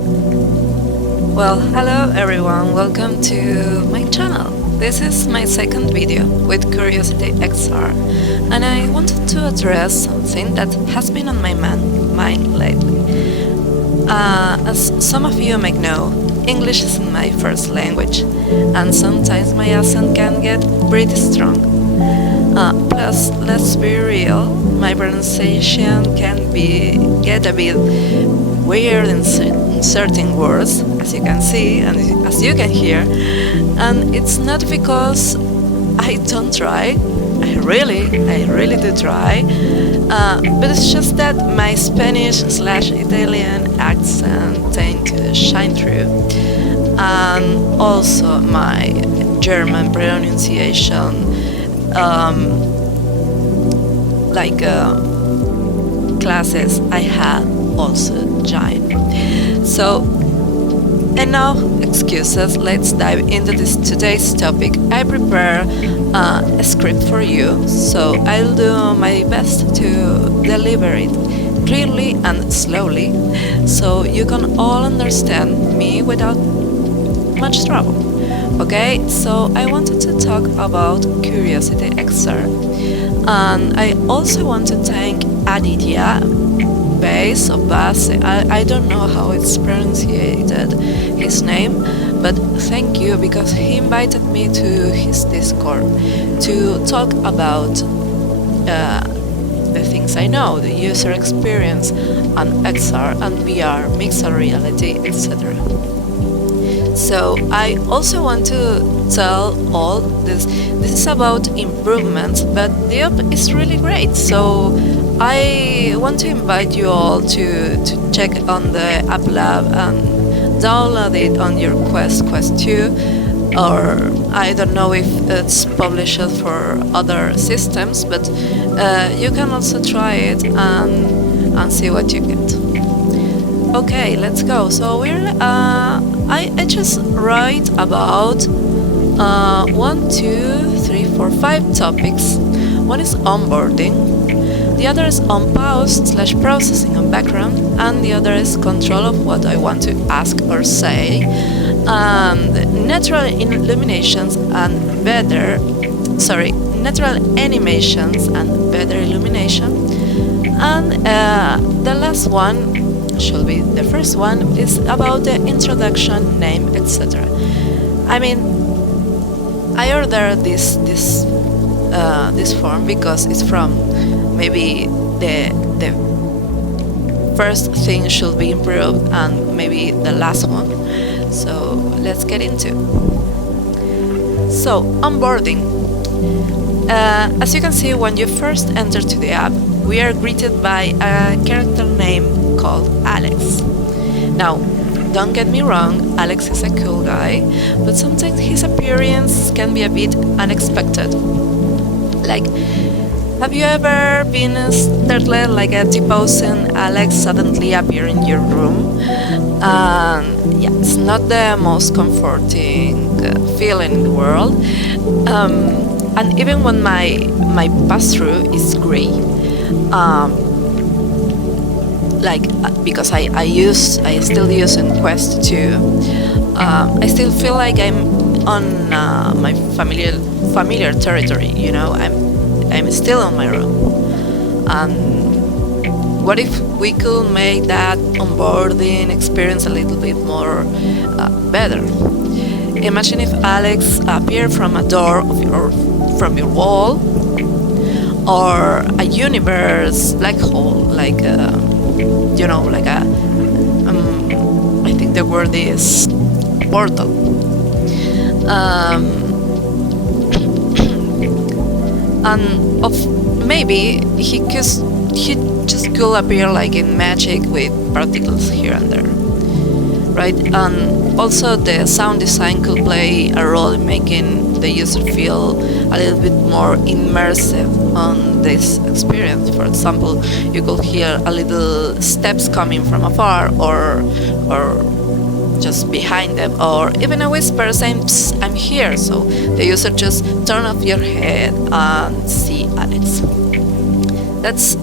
Well, hello everyone, welcome to my channel. This is my second video with Curiosity XR, and I wanted to address something that has been on my mind lately. As some of you may know, English isn't my first language, and sometimes my accent can get pretty strong. Plus, let's be real, my pronunciation can get a bit weird in certain words, as you can see and as you can hear, and it's not because I don't try. I really do try, but it's just that my Spanish/Italian accent tend to shine through, and also my German pronunciation, like classes I had also giant. So, enough excuses, let's dive into today's topic. I prepare a script for you, so I'll do my best to deliver it clearly and slowly, so you can all understand me without much trouble. Okay, so I wanted to talk about Curiosity XR, and I also want to thank Aaditya Vaze or Vaze. I don't know how it's pronounced his name, but thank you, because he invited me to his Discord to talk about the things I know, the user experience and XR and VR, mixed reality, etc. So I also want to tell all this. This is about improvements, but the app is really great. So I want to invite you all to check on the App Lab and download it on your Quest 2, or I don't know if it's published for other systems, but you can also try it and see what you get. Okay, let's go. So I just write about 1, 2, 3, 4, 5 topics. One is onboarding, the other is on pause/processing on background, and the other is control of what I want to ask or say, and natural illuminations and natural animations and better illumination, and the last one should be the first one, is about the introduction, name, etc. I mean, I ordered this form because it's from maybe the first thing should be improved and maybe the last one. So let's get into. So onboarding. As you can see, when you first enter to the app, we are greeted by a character name called Alex. Now, don't get me wrong, Alex is a cool guy, but sometimes his appearance can be a bit unexpected. Like, have you ever been startled like a deposing Alex suddenly appear in your room? Yeah, it's not the most comforting feeling in the world. And even when my pass-through is grey, because I still use in Quest 2, I still feel like I'm on my familiar territory. You know, I'm still on my room. And what if we could make that onboarding experience a little bit more better? Imagine if Alex appeared from a door from your wall, or a universe black hole, like I think the word is portal. And maybe he just could appear like in magic with particles here and there, right? And also the sound design could play a role in making the user feel a little bit more immersive on this experience. For example, you could hear a little steps coming from afar, or just behind them, or even a whisper saying, "Psst, I'm here." So the user just turn off your head and see Alex. That's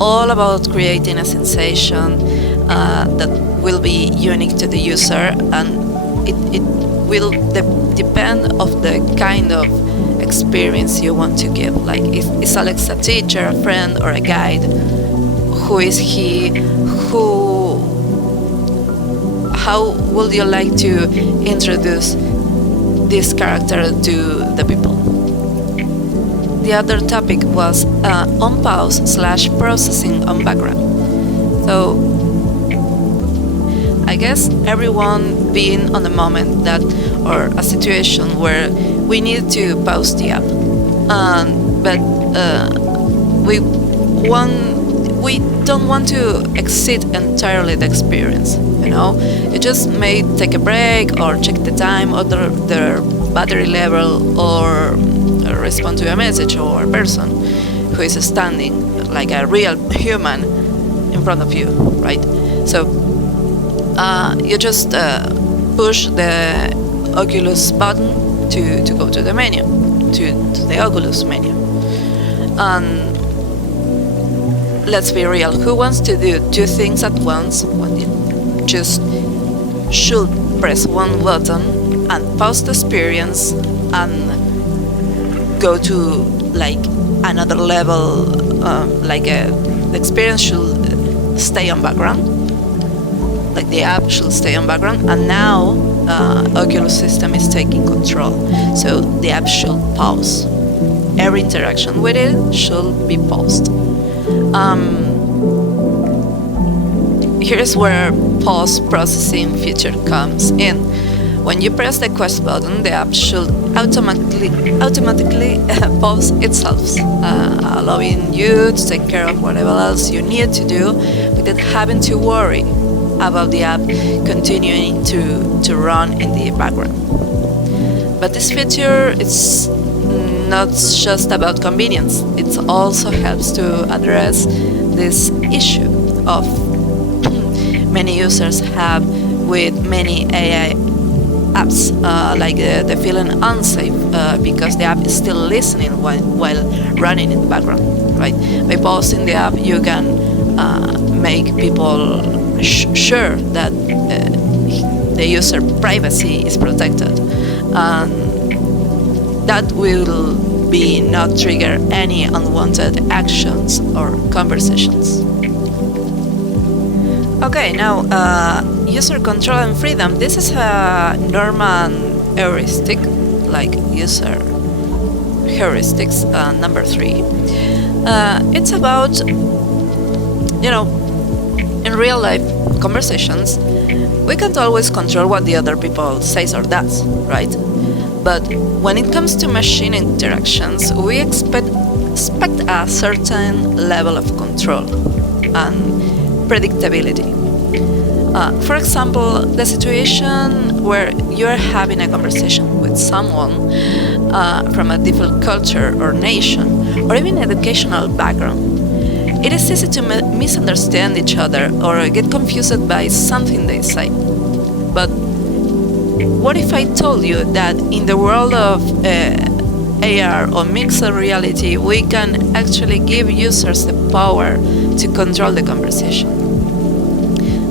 all about creating a sensation that will be unique to the user, and it will depend of the kind of experience you want to give. Like is Alex a teacher, a friend, or a guide? Who is he? How would you like to introduce this character to the people? The other topic was on pause / processing on background. So I guess everyone being on a moment that, or a situation where we need to pause the app, but we don't want to exit entirely the experience. You just may take a break or check the time or their battery level, or respond to a message or a person who is standing like a real human in front of you, right? So you just push the Oculus button to go to the menu, to the Oculus menu. And let's be real, who wants to do two things at once when you just should press one button and pause the experience and go to like another level, the experience should stay on background, like the app should stay on background, and now Oculus system is taking control, so the app should pause. Every interaction with it should be paused. Here's where pause processing feature comes in. When you press the quest button, the app should automatically pause itself, allowing you to take care of whatever else you need to do without having to worry about the app continuing to run in the background. But this feature is not just about convenience. It also helps to address this issue of many users have with many AI apps, like the feeling unsafe because the app is still listening while running in the background, right? By pausing the app, you can make people sure that the user privacy is protected, and that will be not trigger any unwanted actions or conversations. Okay, now user control and freedom. This is a Norman heuristic, like user heuristics, number 3. It's about, in real life conversations, we can't always control what the other people says or does, right? But when it comes to machine interactions, we expect a certain level of control and predictability. For example, the situation where you're having a conversation with someone from a different culture or nation, or even educational background. It is easy to misunderstand each other or get confused by something they say. But what if I told you that in the world of AR or mixed reality, we can actually give users the power to control the conversation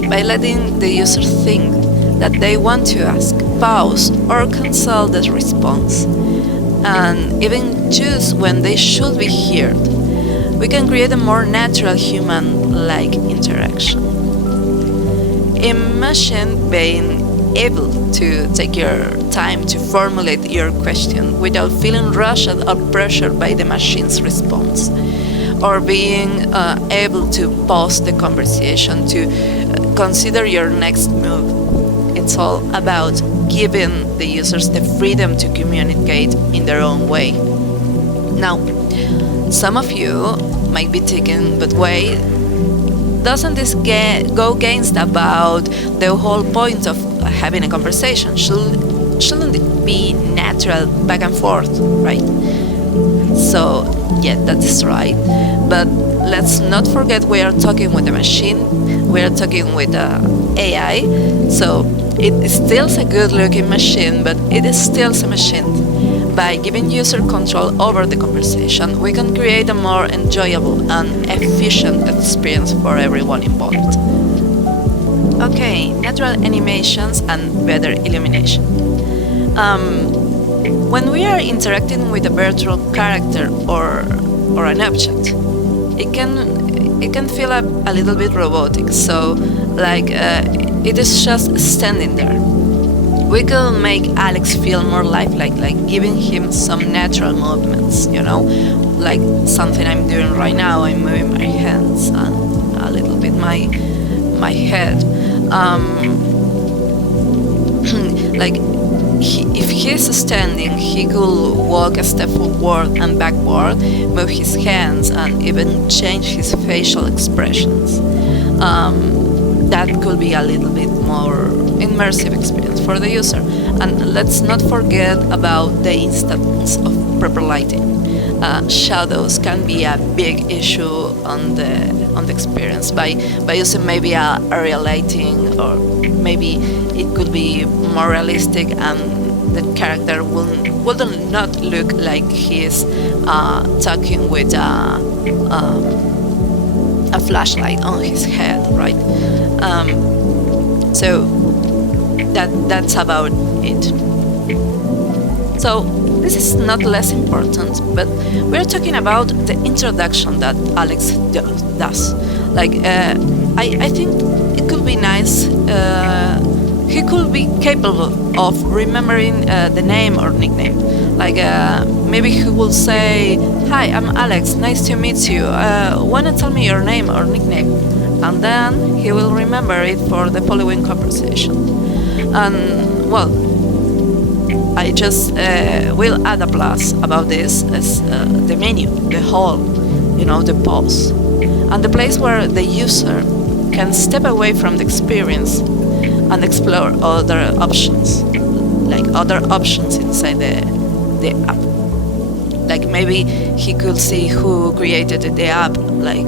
by letting the user think that they want to ask, pause, or cancel the response, and even choose when they should be heard. We can create a more natural human-like interaction. Imagine being able to take your time to formulate your question without feeling rushed or pressured by the machine's response, or being able to pause the conversation to consider your next move. It's all about giving the users the freedom to communicate in their own way. Now, some of you might be thinking, but wait, doesn't this go against about the whole point of having a conversation? Shouldn't it be natural back and forth, right? So, yeah, that is right. But let's not forget we are talking with a machine, we are talking with AI, so it is still a good-looking machine, but it is still a machine. By giving user control over the conversation, we can create a more enjoyable and efficient experience for everyone involved. Okay, natural animations and better illumination. When we are interacting with a virtual character or an object, it can feel a little bit robotic. So, like it is just standing there. We could make Alex feel more lifelike, like giving him some natural movements, like something I'm doing right now. I'm moving my hands and a little bit my head. Like if he's standing, he could walk a step forward and backward, move his hands, and even change his facial expressions. That could be a little bit more immersive experience for the user. And let's not forget about the instance of proper lighting. Shadows can be a big issue on the experience by using maybe a area lighting, or maybe it could be more realistic and the character will not look like he's talking with a flashlight on his head, right? So that's about it. So this is not less important, but we're talking about the introduction that Alex does. Like, I think it could be nice. He could be capable of remembering the name or nickname. Like, maybe he will say, "Hi, I'm Alex. Nice to meet you. Wanna tell me your name or nickname?" And then he will remember it for the following conversation. And well, I just will add a plus about this as the menu, the hall, the pause, and the place where the user can step away from the experience and explore other options, like other options inside the app. Like maybe he could see who created the app, like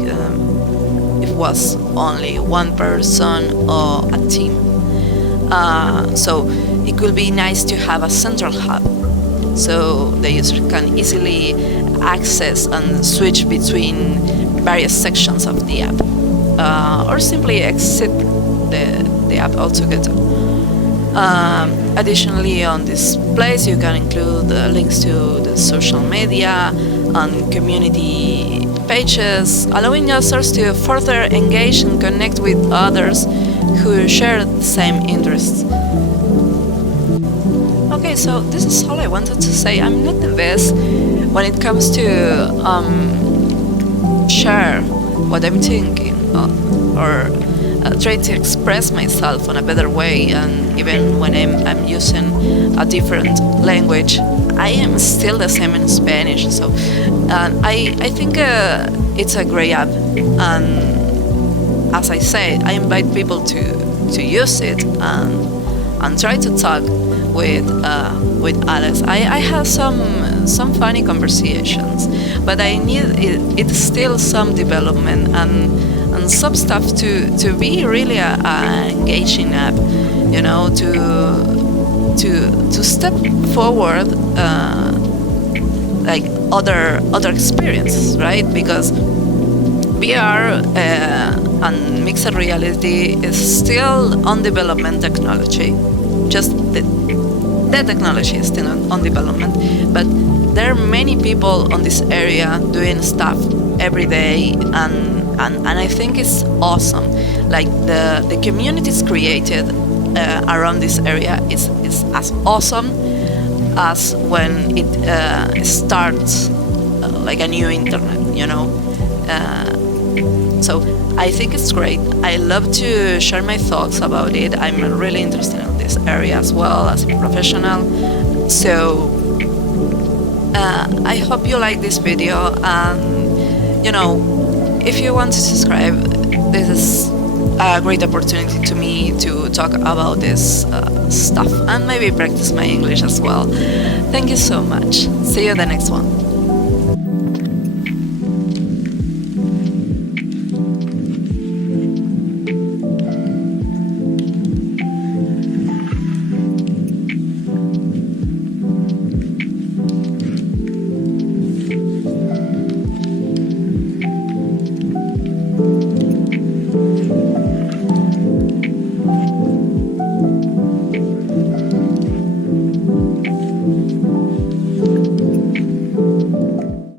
if it was only one person or a team. So it could be nice to have a central hub, so the user can easily access and switch between various sections of the app, or simply exit the app altogether. Additionally, on this place you can include links to the social media and community pages, allowing users to further engage and connect with others who share the same interests. Okay, so this is all I wanted to say. I'm not the best when it comes to share what I'm thinking, or try to express myself in a better way. And even when I'm using a different language, I am still the same in Spanish. So I think it's a great app, and as I say, I invite people to use it and try to talk with Alex. I have some funny conversations, but I need it's still some development and some stuff to be really a engaging app, to step forward, like other experiences, right? Because VR and mixed reality is still on development technology. Just the technology is still on development, but there are many people on this area doing stuff every day, and I think it's awesome. Like the communities created around this area is as awesome as when it starts like a new internet, so I think it's great. I love to share my thoughts about it. I'm really interested in this area as well as a professional. So I hope you like this video, and if you want to subscribe, this is a great opportunity to me to talk about this stuff and maybe practice my English as well. Thank you so much. See you in the next one.